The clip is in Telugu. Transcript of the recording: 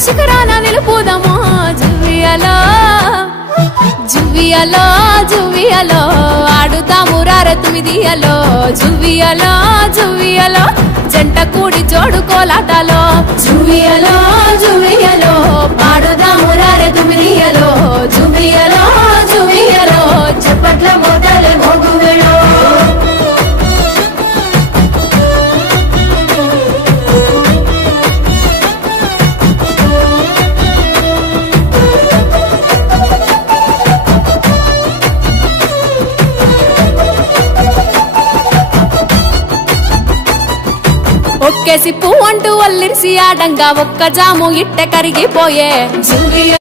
శిఖరాన నిలుపుదమో జువియలో జువియలో జువియలో ఆడుతాము రారే తుమిదియలో జువియలో జువియలో జంట కూడి జోడు కోలాటలో జువియలో జువియలో పాడుదాము రారే తుమిదియలో జువియలో జువియలో చప్పట్ల మోతలే మోగువేళో ఒక్కేసి పువ్వంటూ వల్లిరిసి ఆడంగా ఒక్క జాము ఇట్ట కరిగిపోయే